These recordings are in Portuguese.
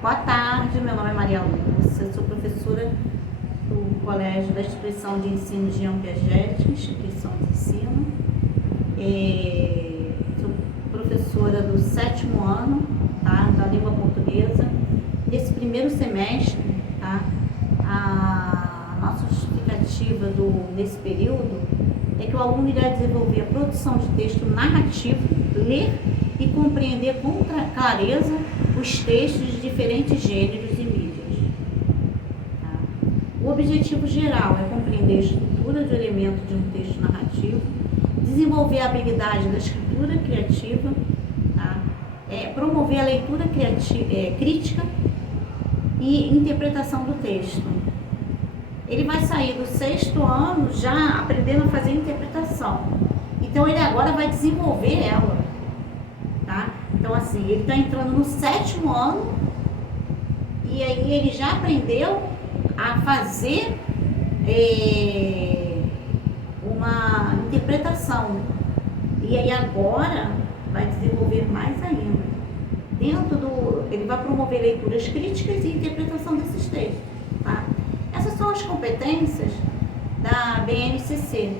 Boa tarde, meu nome é Maria Lúcia, sou professora do Colégio da Instituição de Ensino Jean Piaget, Instituição de Ensino. Sou professora do 7º ano, tá, da língua portuguesa. Nesse primeiro semestre, tá, a nossa justificativa nesse período é que o aluno irá desenvolver a produção de texto narrativo, ler e compreender com clareza os textos de diferentes gêneros e mídias. Tá? O objetivo geral é compreender a estrutura de elemento de um texto narrativo, desenvolver a habilidade da escritura criativa, tá? Promover a leitura crítica e interpretação do texto. Ele vai sair do 6º ano já aprendendo a fazer interpretação. Então ele agora vai desenvolver ela. Tá? Então assim, ele está entrando no 7º ano e aí ele já aprendeu a fazer uma interpretação. E aí agora vai desenvolver mais ainda. Ele vai promover leituras críticas e interpretação desses textos. Tá? Essas são as competências da BNCC.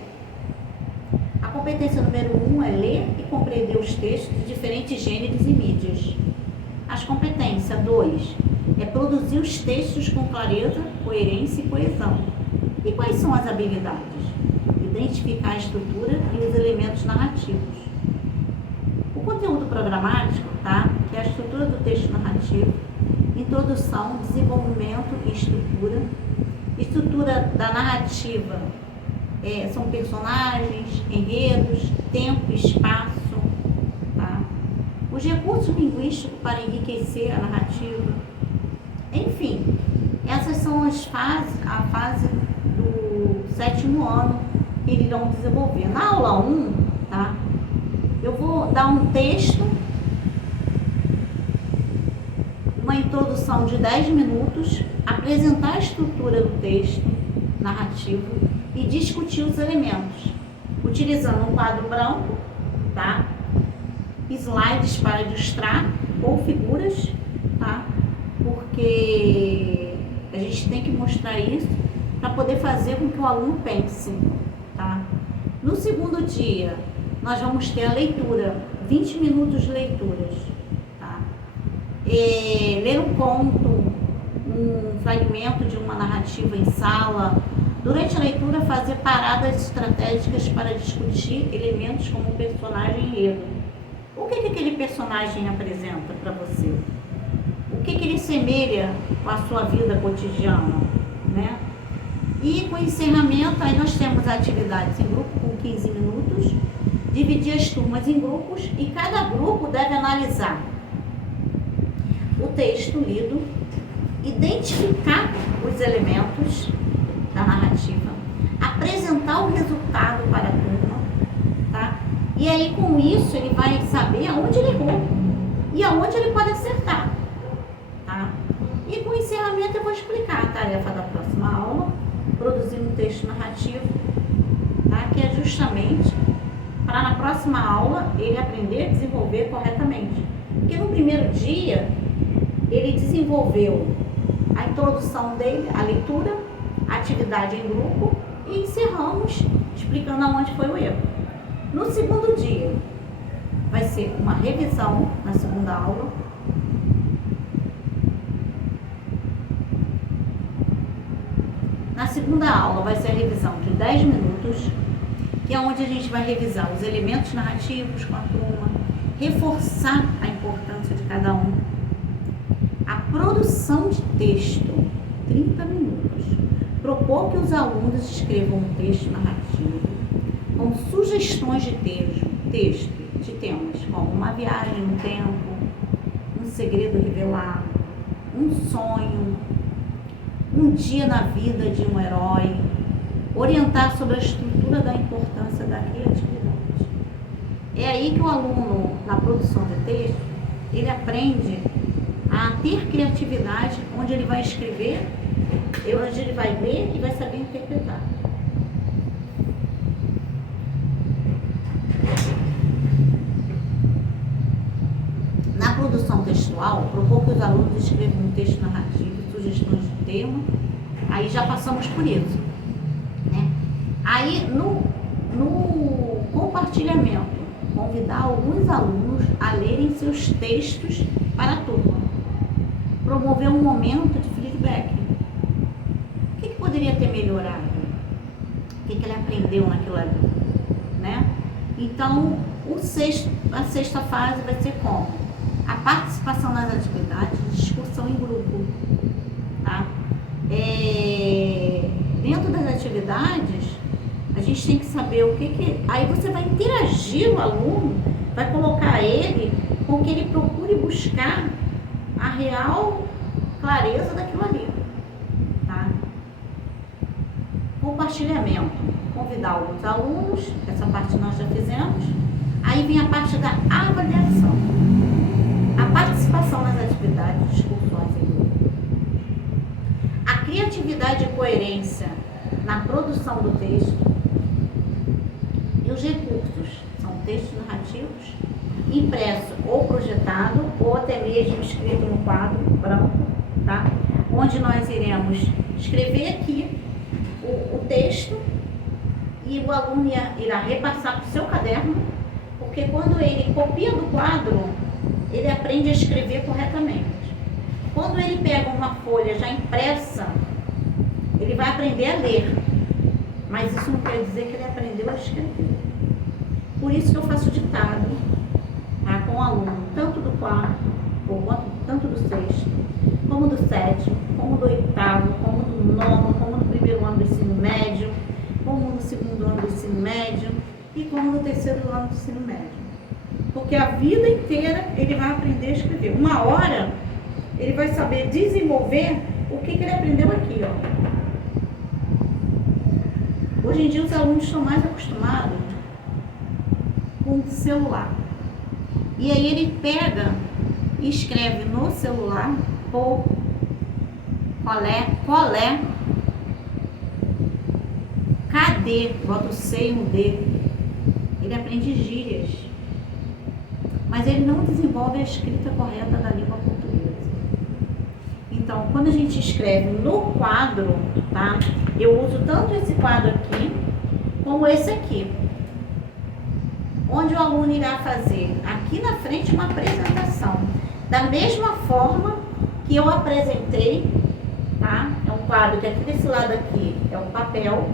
A competência número 1 é ler e compreender os textos de diferentes gêneros e mídias. As competências 2 é produzir os textos com clareza, coerência e coesão. E quais são as habilidades? Identificar a estrutura e os elementos narrativos. O conteúdo programático, tá? Que é a estrutura do texto narrativo, introdução, desenvolvimento e estrutura. Estrutura da narrativa são personagens, enredos, tempo, espaço, tá? Os recursos linguísticos para enriquecer a narrativa. Enfim, essas são a fase do 7º ano que eles irão desenvolver. Na aula 1, tá? Eu vou dar um texto, uma introdução de 10 minutos, apresentar a estrutura do texto narrativo e discutir os elementos, utilizando um quadro branco, tá? Slides para ilustrar ou figuras, tá? Porque a gente tem que mostrar isso para poder fazer com que o aluno pense, tá? No segundo dia, nós vamos ter a leitura, 20 minutos de leituras, tá? Ler um conto, um fragmento de uma narrativa em sala. Durante a leitura, fazer paradas estratégicas para discutir elementos como personagem e enredo. O que aquele personagem apresenta para você? O que ele semelha com a sua vida cotidiana, né? E com o encerramento, aí nós temos atividades em grupo com 15 minutos, dividir as turmas em grupos e cada grupo deve analisar o texto lido, identificar os elementos da narrativa, apresentar o resultado para a turma, tá? E aí com isso ele vai saber aonde ele errou e aonde ele pode acertar, tá? E com o encerramento eu vou explicar a tarefa da próxima aula, produzir um texto narrativo, tá? Que é justamente para na próxima aula ele aprender a desenvolver corretamente. Porque no primeiro dia ele desenvolveu a introdução dele, a leitura, a atividade em grupo e encerramos explicando aonde foi o erro. No segundo dia vai ser uma revisão na segunda aula. Na segunda aula vai ser a revisão de 10 minutos, que é onde a gente vai revisar os elementos narrativos com a turma, reforçar a importância de cada um. A produção de texto, 30 minutos. Propor que os alunos escrevam um texto narrativo com sugestões de texto de temas como uma viagem no tempo, um segredo revelado, um sonho, um dia na vida de um herói, orientar sobre a estrutura da importância da criatividade. É aí que o aluno, na produção de texto, ele aprende a ter criatividade, onde ele vai escrever, onde ele vai ler e vai saber interpretar. Na produção textual, textual, propor que os alunos escrevam um texto narrativo, sugestões de tema, aí já passamos por isso, né? Aí, no compartilhamento, convidar alguns alunos a lerem seus textos para a turma, promover um momento de feedback. O que poderia ter melhorado? O que ele aprendeu naquilo ali, né? Então, a sexta fase vai ser como? A participação nas atividades, discussão em grupo, tá? Dentro das atividades, a gente tem que saber o que... Aí você vai interagir o aluno, vai colocar ele com que ele procure buscar a real clareza daquilo ali, tá? Compartilhamento, convidar alguns alunos, essa parte nós já fizemos. Aí vem a parte da avaliação, a participação nas atividades, discussões em grupo, a criatividade e coerência na produção do texto e os recursos, são textos narrativos, impresso ou projetado, ou até mesmo escrito no quadro branco, tá? Onde nós iremos escrever aqui o texto e o aluno irá repassar para o seu caderno, porque quando ele copia do quadro, ele aprende a escrever corretamente. Quando ele pega uma folha já impressa, ele vai aprender a ler, mas isso não quer dizer que ele aprendeu a escrever. Por isso que eu faço ditado, tá, com o aluno, tanto do quarto, tanto do sexto, como do sétimo, como do oitavo, como do nono, como do primeiro ano do ensino médio, como no segundo ano do ensino médio e como no terceiro ano do ensino médio. Porque a vida inteira ele vai aprender a escrever. Uma hora ele vai saber desenvolver o que ele aprendeu aqui, ó. Hoje em dia os alunos estão mais acostumados com o celular. E aí ele pega e escreve no celular colé, cadê, bota o C e um D. Ele aprende gírias, mas ele não desenvolve a escrita correta da língua portuguesa. Então, quando a gente escreve no quadro, tá? Eu uso tanto esse quadro aqui, como esse aqui, onde o aluno irá fazer aqui na frente uma apresentação, da mesma forma que eu apresentei, tá? É um quadro que aqui desse lado aqui é o papel,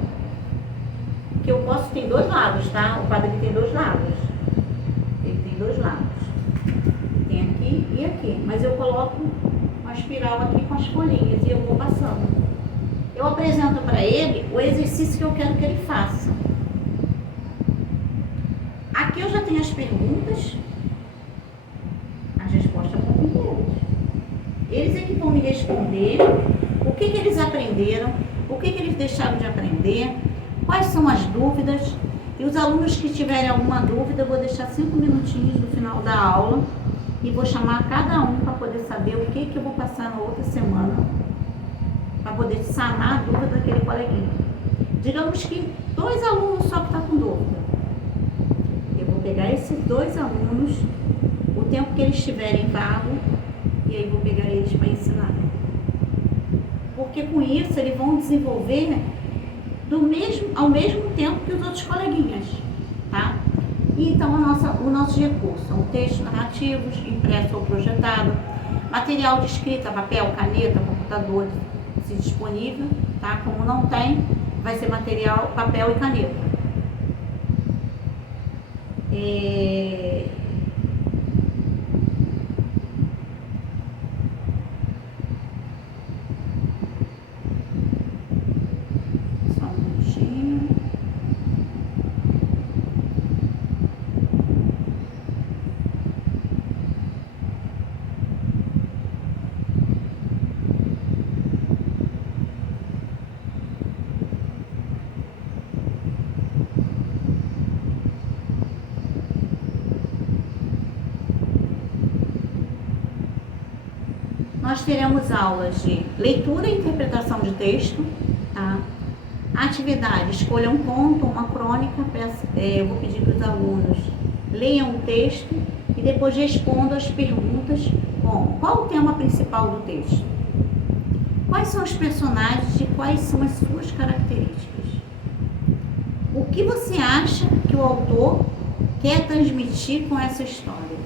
que eu posso ter dois lados, tá? O quadro aqui tem dois lados. Ele tem dois lados. Tem aqui e aqui. Mas eu coloco uma espiral aqui com as folhinhas e eu vou passando. Eu apresento para ele o exercício que eu quero que ele faça. Aqui eu já tenho as perguntas, as respostas vão vir deles. Eles é que vão me responder o que eles aprenderam, o que eles deixaram de aprender, quais são as dúvidas. E os alunos que tiverem alguma dúvida, eu vou deixar 5 minutinhos no final da aula e vou chamar cada um para poder saber o que eu vou passar na outra semana, para poder sanar a dúvida daquele coleguinha. Digamos que 2 alunos só que estão com dúvida. Eu vou pegar esses 2 alunos, o tempo que eles estiverem vago, e aí vou pegar eles para ensinar. Porque com isso eles vão desenvolver ao mesmo tempo que os outros coleguinhas, tá? E então o nosso recurso são textos narrativos, impresso ou projetado, material de escrita, papel, caneta, computador, se disponível, tá? Como não tem, vai ser material, papel e caneta. Só um minutinho. Nós teremos aulas de leitura e interpretação de texto, tá? Atividade, escolha um conto, uma crônica, eu vou pedir para os alunos leiam o texto e depois respondam as perguntas Bom, qual o tema principal do texto? Quais são os personagens e quais são as suas características? O que você acha que o autor quer transmitir com essa história?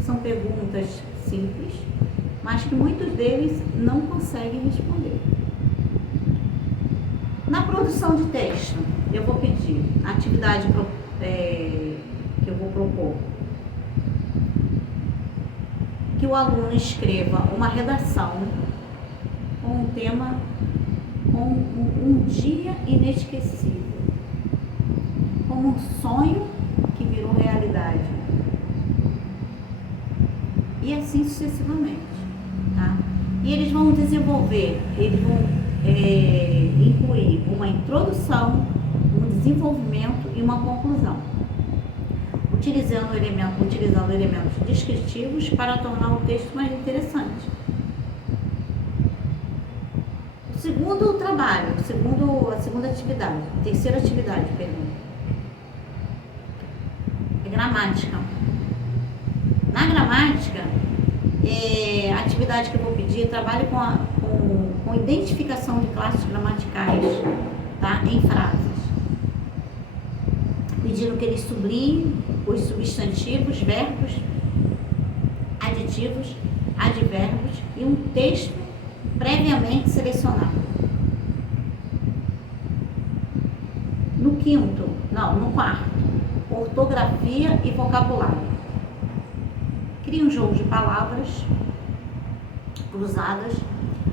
São perguntas simples, mas que muitos deles não conseguem responder. Na produção de texto, eu vou pedir a atividade que eu vou propor, que o aluno escreva uma redação com um tema, com um dia inesquecível, como um sonho que virou realidade, e assim sucessivamente, tá? E eles vão desenvolver, eles vão incluir uma introdução, um desenvolvimento e uma conclusão, utilizando elementos descritivos para tornar o texto mais interessante. O segundo trabalho, a segunda atividade, terceira atividade, é gramática. Na gramática, a atividade que eu vou pedir trabalha com identificação de classes gramaticais, tá? Em frases. Pedindo que eles sublinhem os substantivos, verbos, aditivos, advérbios e um texto previamente selecionado. No quarto, ortografia e vocabulário. Cria um jogo de palavras cruzadas,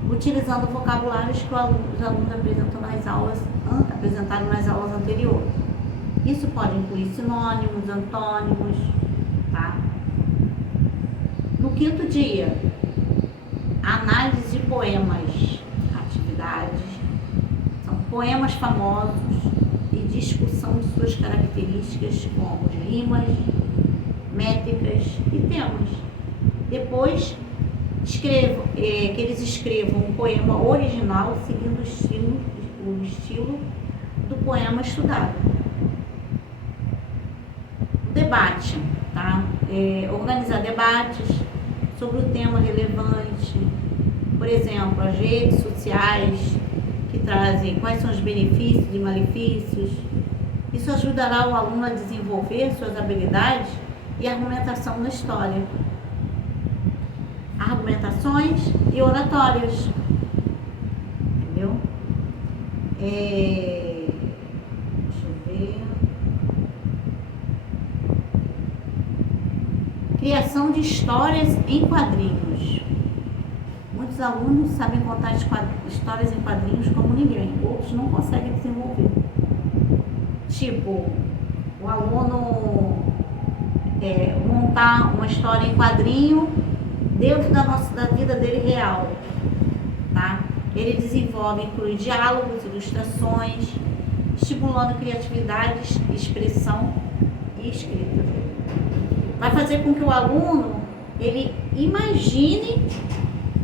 utilizando vocabulários que os alunos apresentaram nas aulas anteriores. Isso pode incluir sinônimos, antônimos, tá? No quinto dia, análise de poemas, atividades. São poemas famosos e discussão de suas características, como rimas, métricas e temas. Depois, que eles escrevam um poema original seguindo o estilo do poema estudado. Debate, tá? Organizar debates sobre o tema relevante, por exemplo, as redes sociais que trazem quais são os benefícios e malefícios. Isso ajudará o aluno a desenvolver suas habilidades e argumentação na história. Argumentações e oratórias, entendeu? Deixa eu ver. Criação de histórias em quadrinhos. Muitos alunos sabem contar histórias em quadrinhos como ninguém, outros não conseguem desenvolver. Tipo, o aluno montar uma história em quadrinho dentro da vida dele real, tá? Ele desenvolve, inclui diálogos, ilustrações, estimulando criatividade, expressão e escrita. Vai fazer com que o aluno, ele imagine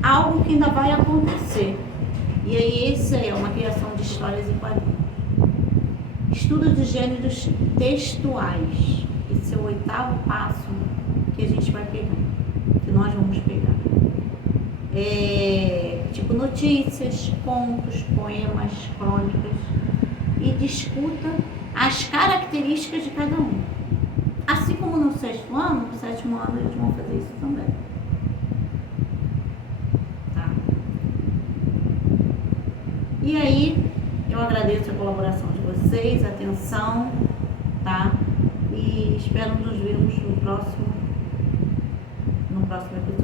algo que ainda vai acontecer. E aí esse é uma criação de histórias em quadrinhos. Estudo de gêneros textuais. Esse é o 8º passo que a gente vai pegar, que nós vamos pegar. Tipo notícias, contos, poemas, crônicas. E discuta as características de cada um. Assim como no 6º ano, no 7º ano eles vão fazer isso também. Tá? E aí, eu agradeço a colaboração de vocês, a atenção, tá? E espero nos vermos no próximo episódio.